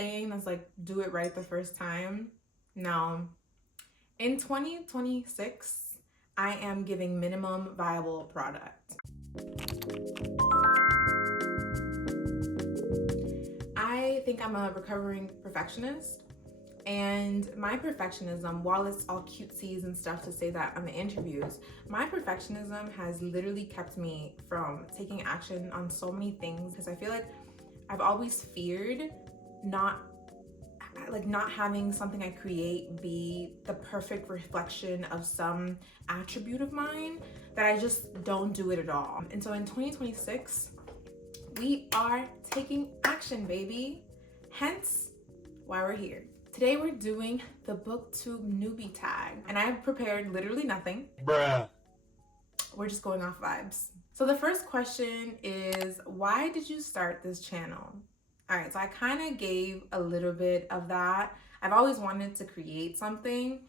saying that's like, do it right the first time. No. In 2026, I am giving minimum viable product. I think I'm a recovering perfectionist, and my perfectionism, while it's all cutesies and stuff to say that on the interviews, my perfectionism has literally kept me from taking action on so many things, because I feel like I've always feared not having something I create be the perfect reflection of some attribute of mine, that I just don't do it at all. And so in 2026, we are taking action, baby. Hence why we're here. Today we're doing the booktubewbie tag, and I've prepared literally nothing. Bruh. We're just going off vibes. So the first question is, why did you start this channel? All right, so I kind of gave a little bit of that. I've always wanted to create something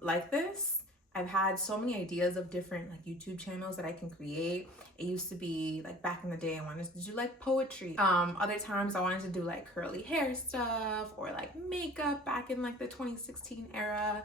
like this. I've had so many ideas of different like YouTube channels that I can create. It used to be like back in the day, I wanted to do like poetry. Other times I wanted to do like curly hair stuff or like makeup back in like the 2016 era.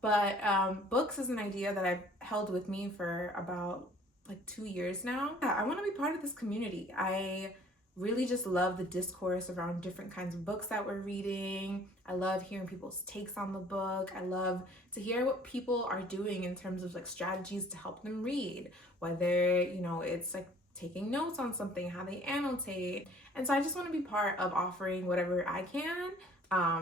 But books is an idea that I've held with me for about like 2 years now. I want to be part of this community. I really just love the discourse around different kinds of books that we're reading. I love hearing people's takes on the book. I love to hear what people are doing in terms of like strategies to help them read, whether, you know, it's like taking notes on something, how they annotate. And so I just want to be part of offering whatever I can,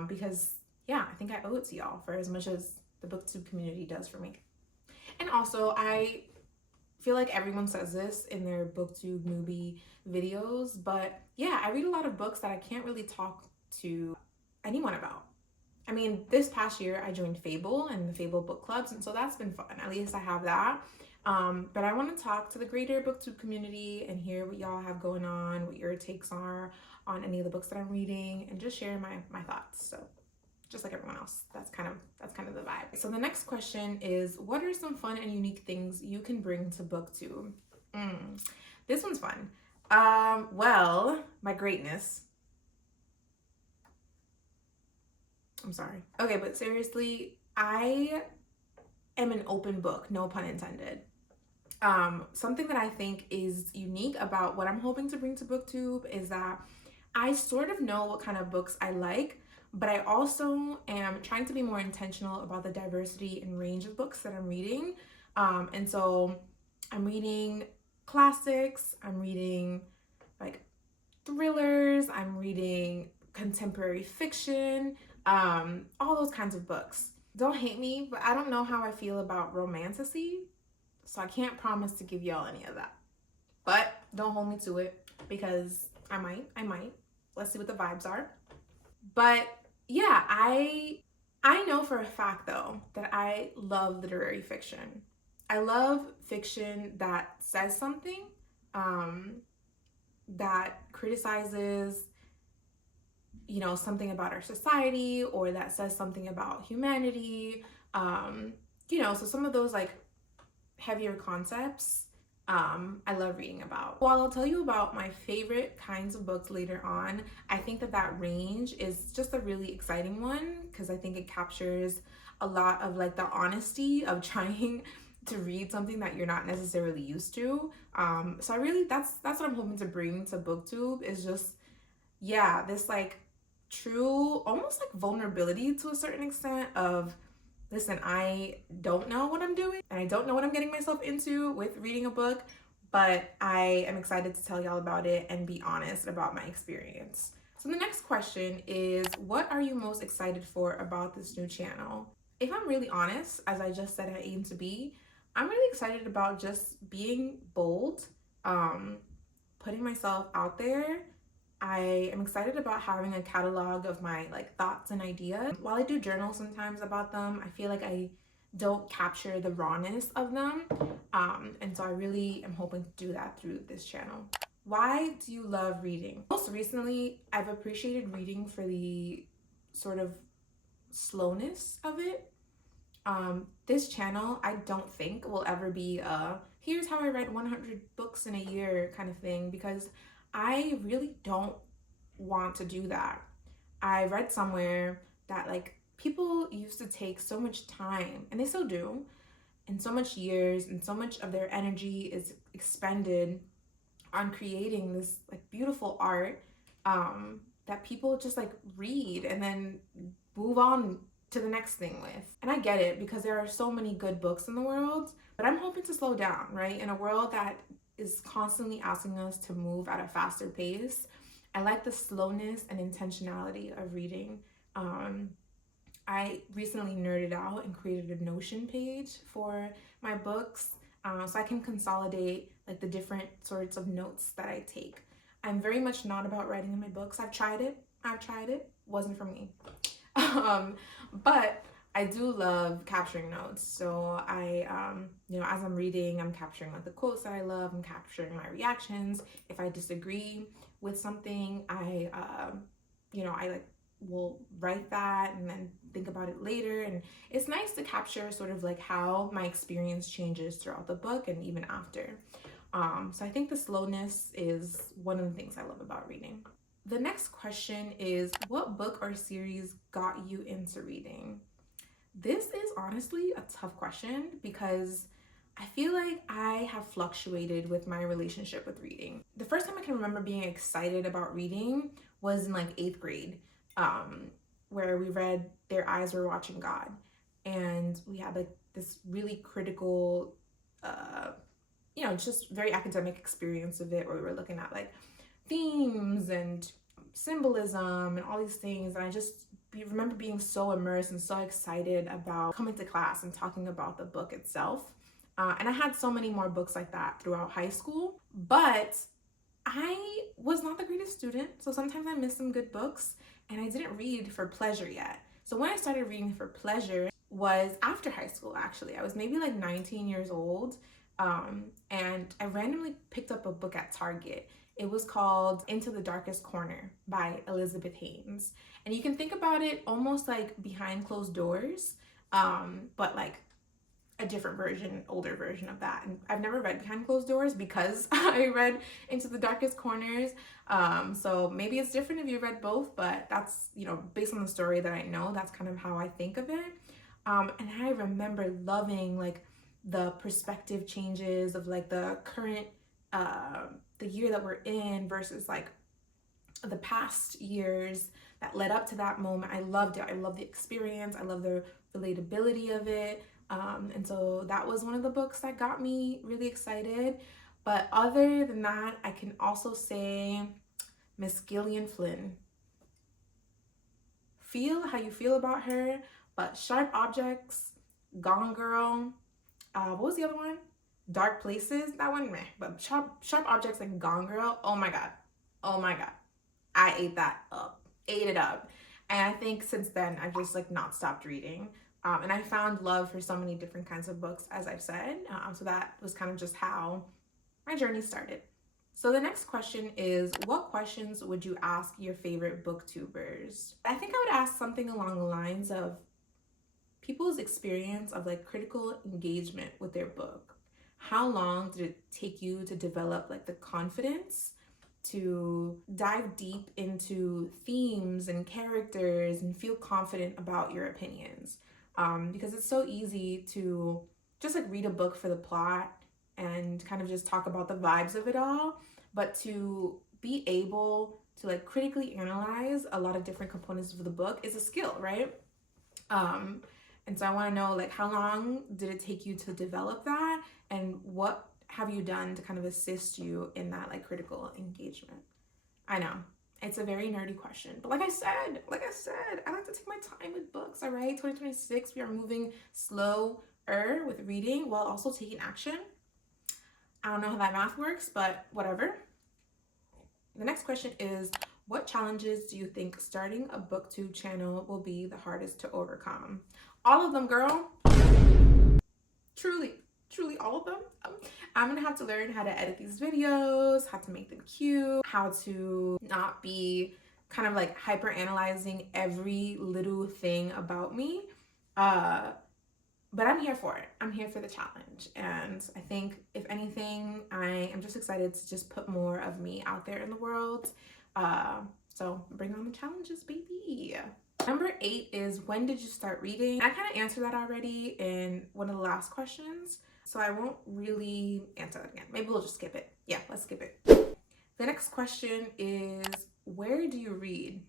because yeah, I think I owe it to y'all for as much as the booktube community does for me. And also, I feel like everyone says this in their booktube newbie videos, but yeah, I read a lot of books that I can't really talk to anyone about. I mean, this past year I joined Fable and the Fable book clubs, and so that's been fun. At least I have that. But I want to talk to the greater booktube community and hear what y'all have going on, what your takes are on any of the books that I'm reading, and just share my thoughts. So just like everyone else, that's kind of the vibe. So the next question is, what are some fun and unique things you can bring to booktube? This one's fun. Well, my greatness. I'm sorry. Okay, but seriously, I am an open book, no pun intended. Something that I think is unique about what I'm hoping to bring to booktube is that I sort of know what kind of books I like, but I also am trying to be more intentional about the diversity and range of books that I'm reading. And so I'm reading classics, I'm reading like thrillers, I'm reading contemporary fiction, all those kinds of books. Don't hate me, but I don't know how I feel about romantasy, so I can't promise to give y'all any of that. But don't hold me to it, because I might. Let's see what the vibes are. But yeah, I know for a fact though that I love literary fiction. I love fiction that says something, that criticizes, you know, something about our society, or that says something about humanity. You know, so some of those like heavier concepts, I love reading about. While I'll tell you about my favorite kinds of books later on, I think that range is just a really exciting one, because I think it captures a lot of like the honesty of trying to read something that you're not necessarily used to. So I really, that's what I'm hoping to bring to booktube, is just, yeah, this like true, almost like vulnerability to a certain extent of, listen, I don't know what I'm doing and I don't know what I'm getting myself into with reading a book, but I am excited to tell y'all about it and be honest about my experience. So the next question is, what are you most excited for about this new channel? If I'm really honest, as I just said I aim to be, I'm really excited about just being bold, putting myself out there. I am excited about having a catalog of my like thoughts and ideas. While I do journal sometimes about them, I feel like I don't capture the rawness of them. And so I really am hoping to do that through this channel. Why do you love reading? Most recently, I've appreciated reading for the sort of slowness of it. This channel, I don't think will ever be a, here's how I read 100 books in a year kind of thing, because I really don't want to do that. I read somewhere that like people used to take so much time, and they still do, and so much years and so much of their energy is expended on creating this like beautiful art, that people just like read and then move on to the next thing with. And I get it because there are so many good books in the world, but I'm hoping to slow down, right? In a world that is constantly asking us to move at a faster pace, I like the slowness and intentionality of reading. I recently nerded out and created a Notion page for my books, so I can consolidate like the different sorts of notes that I take. I'm very much not about writing in my books. I've tried it. Wasn't for me. But I do love capturing notes. So as I'm reading, I'm capturing like the quotes that I love. I'm capturing my reactions. If I disagree with something, I like will write that and then think about it later. And it's nice to capture sort of like how my experience changes throughout the book and even after. So I think the slowness is one of the things I love about reading. The next question is, what book or series got you into reading? This is honestly a tough question because I feel like I have fluctuated with my relationship with reading. The first time I can remember being excited about reading was in like 8th grade, where we read Their Eyes Were Watching God. And we had like this really critical, just very academic experience of it, where we were looking at like themes and symbolism and all these things. And I just remember being so immersed and so excited about coming to class and talking about the book itself. And I had so many more books like that throughout high school, but I was not the greatest student. So sometimes I missed some good books and I didn't read for pleasure yet. So when I started reading for pleasure was after high school, actually. I was maybe like 19 years old. And I randomly picked up a book at Target. It was called Into the Darkest Corner by Elizabeth Haynes. And you can think about it almost like Behind Closed Doors, but like a different version, older version of that. And I've never read Behind Closed Doors because I read Into the Darkest Corners. So maybe it's different if you read both, but that's, based on the story that I know, that's kind of how I think of it. And I remember loving like the perspective changes of like the current, the year that we're in versus like the past years that led up to that moment. I loved it. I loved the experience. I love the relatability of it. And so that was one of the books that got me really excited. But other than that, I can also say Miss Gillian Flynn. Feel how you feel about her, but Sharp Objects, Gone Girl, what was the other one? Dark Places, that one meh. But Sharp Objects and Gone Girl, oh my god. I ate it up. And I think since then I've just like not stopped reading. And I found love for so many different kinds of books, as I've said. So that was kind of just how my journey started. So the next question is, what questions would you ask your favorite booktubers? I think I would ask something along the lines of people's experience of like critical engagement with their book. How long did it take you to develop like the confidence to dive deep into themes and characters and feel confident about your opinions? Because it's so easy to just like read a book for the plot and kind of just talk about the vibes of it all, but to be able to like critically analyze a lot of different components of the book is a skill, right? And so I want to know, like, how long did it take you to develop that, and what have you done to kind of assist you in that like critical engagement? I know it's a very nerdy question, but like I said, I like to take my time with books. All right, 2026, we are moving slower with reading while also taking action. I don't know how that math works, but whatever. The next question is, what challenges do you think starting a booktube channel will be the hardest to overcome? All of them, girl. Truly all of them. I'm gonna have to learn how to edit these videos, how to make them cute, how to not be kind of like hyper analyzing every little thing about me. But I'm here for it. I'm here for the challenge. And I think if anything, I am just excited to just put more of me out there in the world, So bring on the challenges, baby. Number 8 is, when did you start reading? I kind of answered that already in one of the last questions, so I won't really answer that again. Maybe we'll just skip it. Yeah, let's skip it. The next question is, where do you read?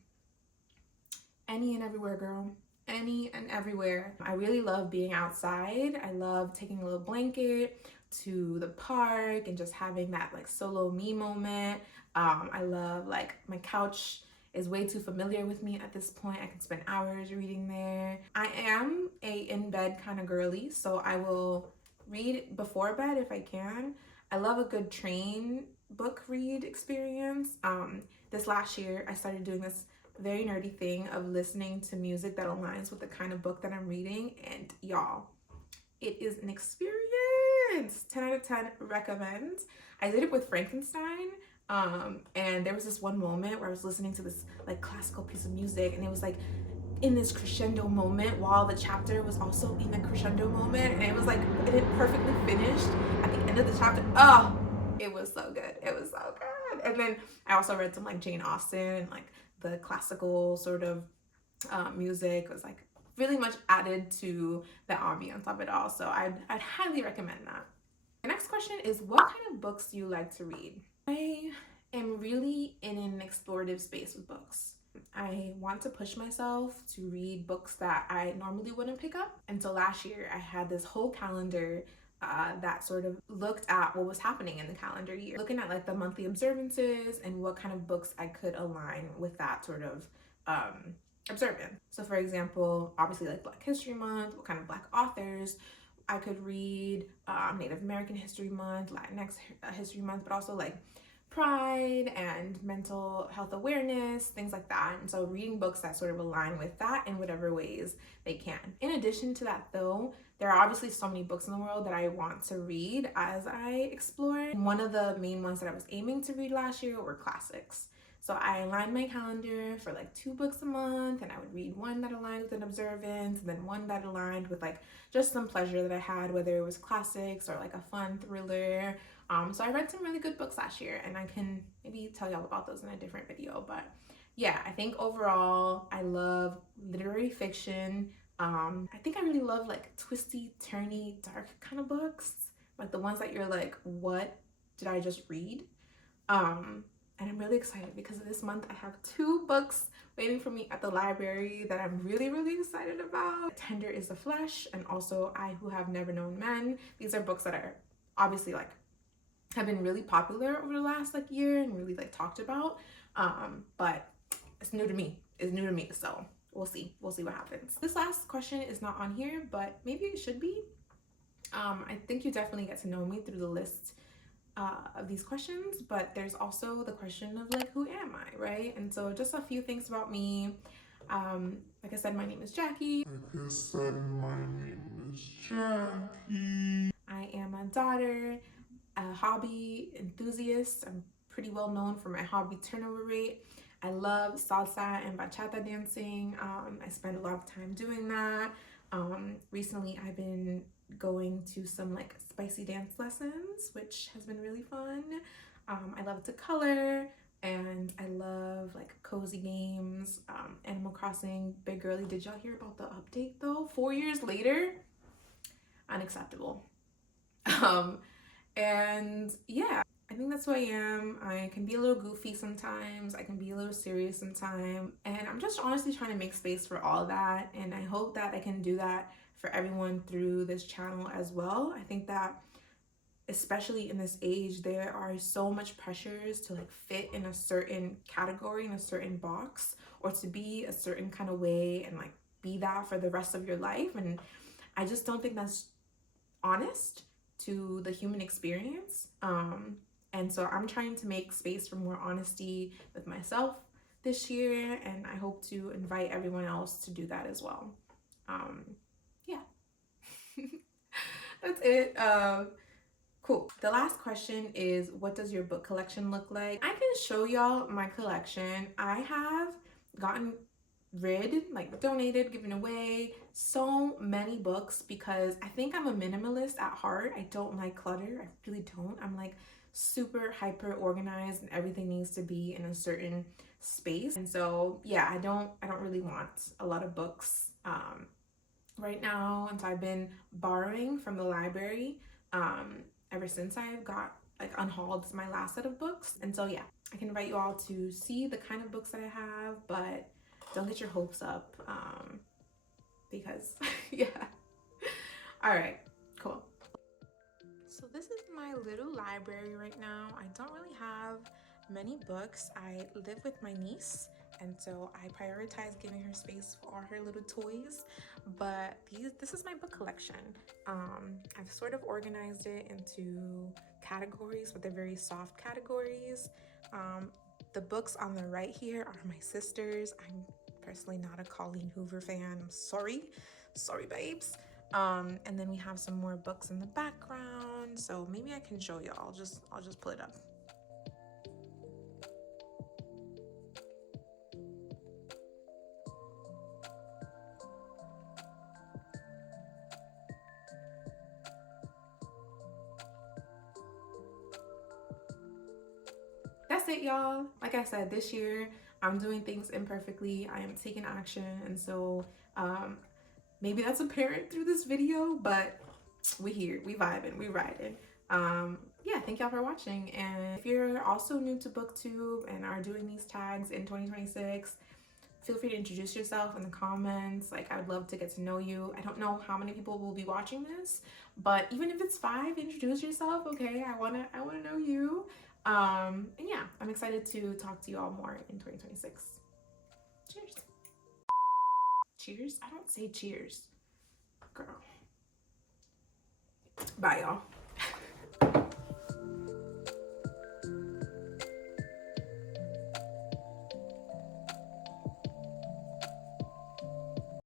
Any and everywhere, girl. Any and everywhere. I really love being outside. I love taking a little blanket to the park and just having that like solo me moment. I love, like, my couch is way too familiar with me at this point. I can spend hours reading there. I am a in-bed kind of girly, so I will read before bed if I can. I love a good train book read experience. This last year, I started doing this very nerdy thing of listening to music that aligns with the kind of book that I'm reading, and y'all, it is an experience. 10 out of 10 recommend. I did it with Frankenstein. And there was this one moment where I was listening to this like classical piece of music, and it was like in this crescendo moment while the chapter was also in a crescendo moment, and it was like, it perfectly finished at the end of the chapter. Oh, it was so good. It was so good. And then I also read some like Jane Austen, and like the classical sort of music was like really much added to the ambience of it all. So I'd highly recommend that. The next question is, what kind of books do you like to read? I am really in an explorative space with books. I want to push myself to read books that I normally wouldn't pick up. And so last year I had this whole calendar that sort of looked at what was happening in the calendar year, looking at like the monthly observances and what kind of books I could align with that sort of observance. So for example, obviously like Black History Month, what kind of Black authors I could read, Native American History Month, Latinx History Month, but also like Pride and mental health awareness, things like that. And so reading books that sort of align with that in whatever ways they can. In addition to that though, there are obviously so many books in the world that I want to read as I explore. And one of the main ones that I was aiming to read last year were classics. So I aligned my calendar for like 2 books a month, and I would read one that aligned with an observance, and then one that aligned with like just some pleasure that I had, whether it was classics or like a fun thriller. So I read some really good books last year, and I can maybe tell y'all about those in a different video. But yeah, I think overall I love literary fiction. I think I really love like twisty, turny, dark kind of books, like the ones that you're like, what did I just read? And I'm really excited because this month I have 2 books waiting for me at the library that I'm really, really excited about. Tender is the Flesh, and also I Who Have Never Known Men. These are books that are obviously like have been really popular over the last like year and really like talked about. But it's new to me. It's new to me, so we'll see. We'll see what happens. This last question is not on here, but maybe it should be. I think you definitely get to know me through the list of these questions, but there's also the question of like, who am I, right? And so just a few things about me. Like I said, my name is Jackie. I am a daughter, a hobby enthusiast. I'm pretty well known for my hobby turnover rate. I love salsa and bachata dancing. I spend a lot of time doing that. Recently I've been going to some like spicy dance lessons, which has been really fun. I love to color, and I love like cozy games. Animal Crossing, big girly. Did y'all hear about the update though? 4 years later? Unacceptable. And yeah, I think that's who I am. I can be a little goofy sometimes. I can be a little serious sometimes. And I'm just honestly trying to make space for all that. And I hope that I can do that for everyone through this channel as well. I think that especially in this age, there are so much pressures to like fit in a certain category, in a certain box, or to be a certain kind of way and like be that for the rest of your life. And I just don't think that's honest to the human experience. And so I'm trying to make space for more honesty with myself this year, and I hope to invite everyone else to do that as well. Yeah. That's it. Cool. The last question is, what does your book collection look like? I can show y'all my collection. I have gotten rid, like donated, given away so many books because I think I'm a minimalist at heart. I don't like clutter. I really don't. I'm like super hyper organized, and everything needs to be in a certain space. And so yeah, I don't really want a lot of books right now. And so I've been borrowing from the library ever since I got like unhauled my last set of books. And so yeah, I can invite you all to see the kind of books that I have, but don't get your hopes up because yeah. All right, cool. So this is my little library right now. I don't really have many books. I live with my niece, and so I prioritize giving her space for all her little toys. But this is my book collection. I've sort of organized it into categories, but they're very soft categories. The books on the right here are my sister's. I'm personally not a Colleen Hoover fan. I'm sorry, babes. And then we have some more books in the background. So maybe I can show you. I'll just pull it up. That's it, y'all. Like I said, this year I'm doing things imperfectly. I am taking action, and so maybe that's apparent through this video, but we here, we vibing, we riding. Yeah, thank y'all for watching. And if you're also new to booktube and are doing these tags in 2026, feel free to introduce yourself in the comments. Like, I would love to get to know you. I don't know how many people will be watching this, but even if it's 5, introduce yourself. Okay, I wanna know you. And yeah, I'm excited to talk to you all more in 2026. Cheers. Cheers? I don't say cheers, girl. Bye, y'all.